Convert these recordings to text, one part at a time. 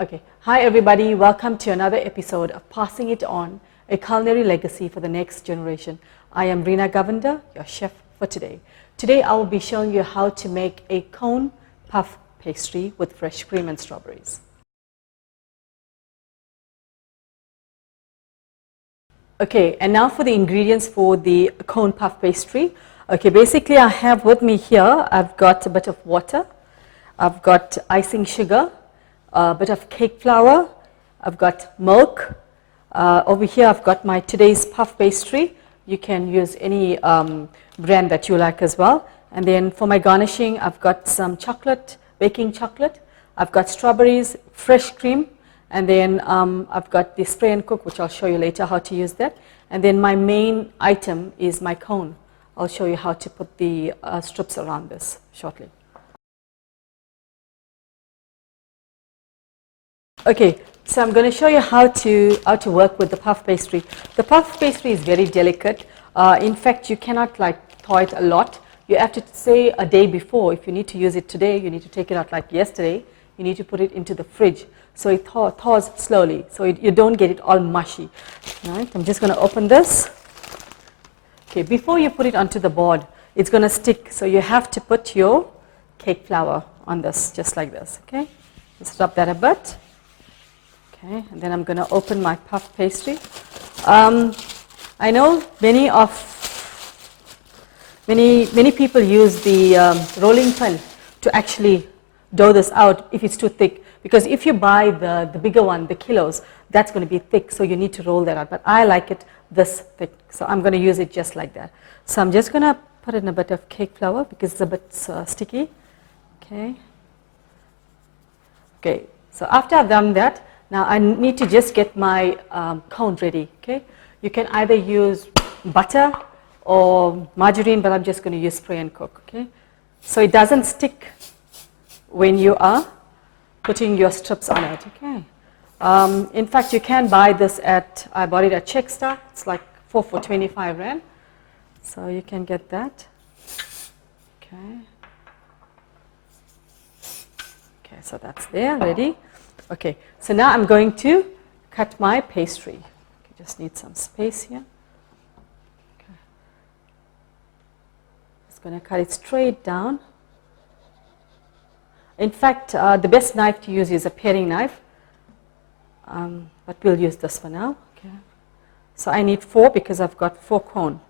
Okay, hi everybody, welcome to another episode of Passing It On, a culinary legacy for the next generation. I am Reena, your chef for today. Today I will be showing you how to make a cone puff pastry with fresh cream and strawberries. Okay, and now for the ingredients for the cone puff pastry. Okay, basically I have with me here, I've got a bit of water, I've got icing sugar, a bit of cake flour, I've got milk. Over here I've got my today's puff pastry. You can use any brand that you like as well. And then for my garnishing I've got some chocolate, baking chocolate. I've got strawberries, fresh cream, and then I've got the spray and cook, which I'll show you later how to use that. And then my main item is my cone. I'll show you how to put the strips around this shortly. Okay, so I'm going to show you how to work with the puff pastry. The puff pastry is very delicate. In fact, you cannot thaw it a lot. You have to say a day before. If you need to use it today, you need to take it out like yesterday. You need to put it into the fridge so it thaws slowly, so you don't get it all mushy. Right? I'm just going to open this. Okay, before you put it onto the board, it's going to stick. So you have to put your cake flour on this, just like this. Okay, just rub that a bit. Okay, and then I'm going to open my puff pastry. I know many people use the rolling pin to actually dough this out if it's too thick, because if you buy the bigger one, the kilos, that's going to be thick, so you need to roll that out. But I like it this thick, so I'm going to use it just like that. So I'm just going to put in a bit of cake flour because it's a bit sticky. Okay. Okay. So after I've done that, now I need to just get my cone ready. Okay, you can either use butter or margarine, but I'm just going to use spray and cook. Okay, so it doesn't stick when you are putting your strips on it. Okay, in fact you can buy this at, I bought it at Checkstar. It's like 4 for 25 rand, so you can get that. Okay, okay, so that's there ready. Okay, so now I'm going to cut my pastry. Okay, just need some space here. Okay. Just going to cut it straight down. In fact, the best knife to use is a paring knife, but we'll use this for now. Okay. So I need 4 because I've got 4 cone.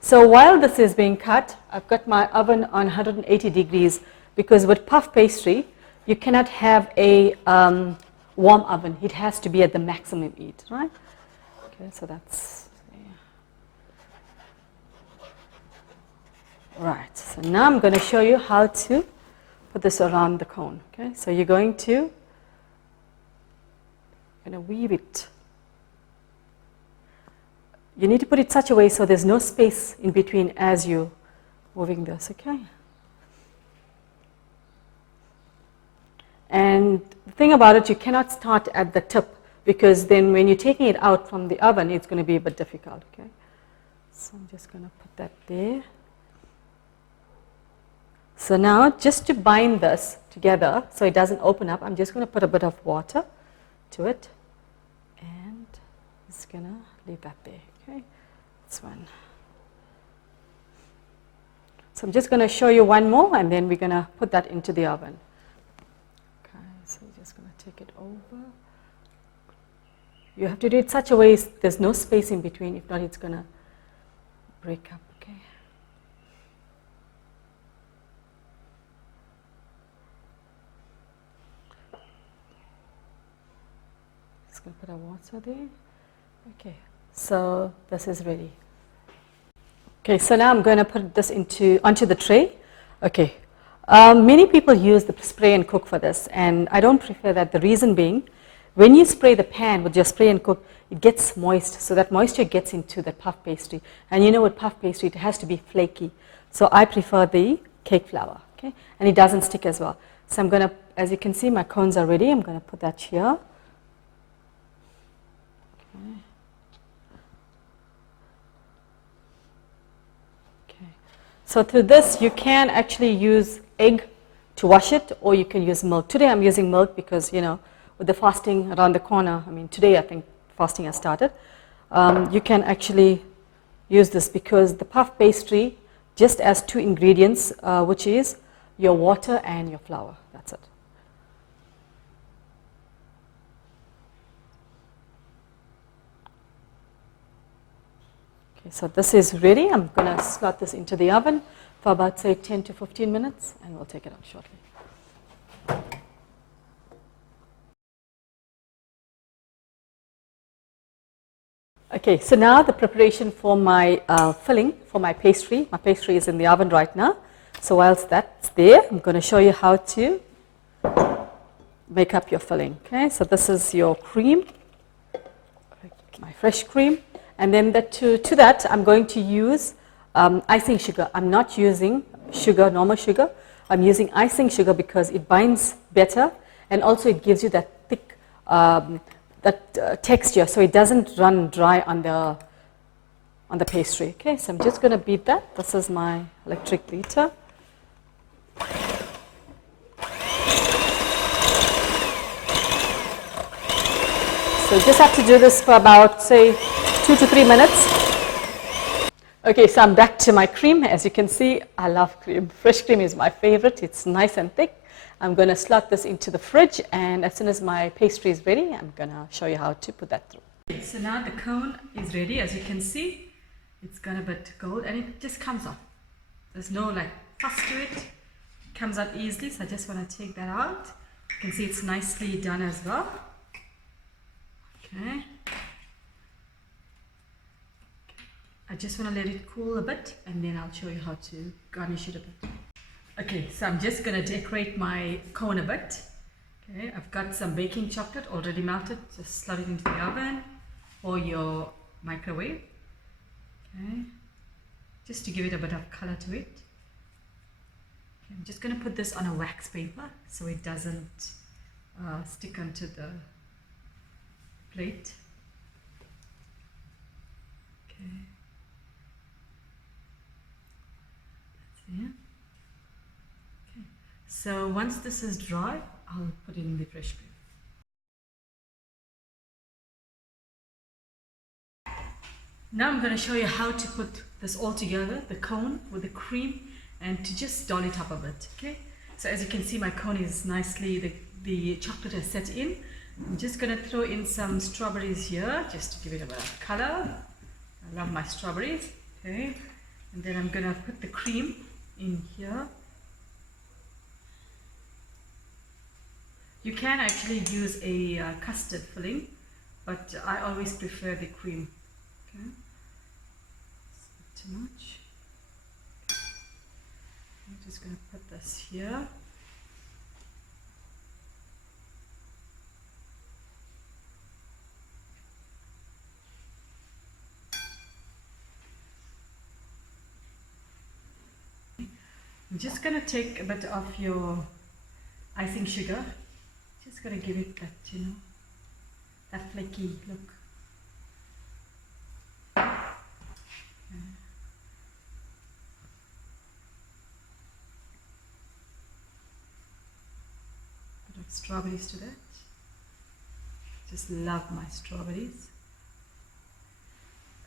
So while this is being cut, I've got my oven on 180 degrees. Because with puff pastry, you cannot have a warm oven. It has to be at the maximum heat, right? Okay, so that's, yeah. Right, so now I'm going to show you how to put this around the cone. Okay, so you're going to weave it. You need to put it such a way so there's no space in between as you're moving this, okay? And the thing about it, you cannot start at the tip, because then when you're taking it out from the oven, it's going to be a bit difficult. Okay, so I'm just going to put that there. So now, just to bind this together so it doesn't open up, I'm just going to put a bit of water to it, and just going to leave that there. Okay, that's one. So I'm just going to show you one more, and then we're going to put that into the oven. So you're just going to take it over. You have to do it such a way there's no space in between, if not it's going to break up. Okay. Just going to put our water there. Okay, so this is ready. Okay, so now I'm going to put this onto the tray. Okay. Many people use the spray and cook for this, and I don't prefer that. The reason being, when you spray the pan with your spray and cook, it gets moist, so that moisture gets into the puff pastry. And you know with puff pastry, it has to be flaky. So I prefer the cake flour, okay? And it doesn't stick as well. So I'm going to, as you can see, my cones are ready. I'm going to put that here. Okay. So through this, you can actually use egg to wash it, or you can use milk. Today I'm using milk because, you know, with the fasting around the corner, I mean today I think fasting has started, you can actually use this because the puff pastry just has 2 ingredients, which is your water and your flour. That's it. Okay, so this is ready. I'm going to slot this into the oven for about, say, 10 to 15 minutes, and we'll take it out shortly. Okay, so now the preparation for my filling for my pastry. My pastry is in the oven right now. So whilst that's there, I'm going to show you how to make up your filling. Okay, so this is your cream, my fresh cream, and then to that I'm going to use icing sugar. I'm not using sugar, normal sugar. I'm using icing sugar because it binds better, and also it gives you that thick texture, so it doesn't run dry on the pastry. Okay, so I'm just going to beat that. This is my electric beater. So you just have to do this for about, say, 2 to 3 minutes. Okay, so I'm back to my cream. As you can see, I love cream. Fresh cream is my favorite. It's nice and thick. I'm going to slot this into the fridge, and as soon as my pastry is ready, I'm going to show you how to put that through. Okay, so now the cone is ready. As you can see, it's got a bit gold, and it just comes off. There's no like fuss to it. It comes out easily, so I just want to take that out. You can see it's nicely done as well. Okay. I just want to let it cool a bit, and then I'll show you how to garnish it a bit. Okay, so I'm just going to decorate my cone a bit. Okay, I've got some baking chocolate already melted. Just slot it into the oven or your microwave. Okay, just to give it a bit of color to it. Okay, I'm just going to put this on a wax paper so it doesn't stick onto the plate. Okay, that's it. So once this is dry, I'll put it in the fresh cream. Now I'm going to show you how to put this all together, the cone with the cream, and to just doll it up a bit. Okay, so as you can see, my cone is nicely, the chocolate has set in. I'm just going to throw in some strawberries here just to give it a bit of color. I love my strawberries. Okay, and then I'm going to put the cream in here. You can actually use a custard filling, but I always prefer the cream. Okay, it's too much. I'm just going to put this here. I'm just going to take a bit of your icing sugar. Just going to give it that, you know, that flaky look. Okay. Bit of strawberries to that. Just love my strawberries.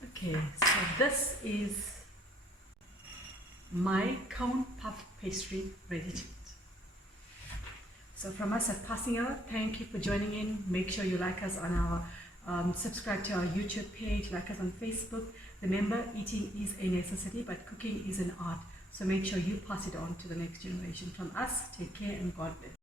Okay, so this is my cone puff pastry ready to eat. So from us at Passing Out, thank you for joining in. Make sure you like us on our, subscribe to our YouTube page, like us on Facebook. Remember, eating is a necessity, but cooking is an art. So make sure you pass it on to the next generation. From us, take care and God bless.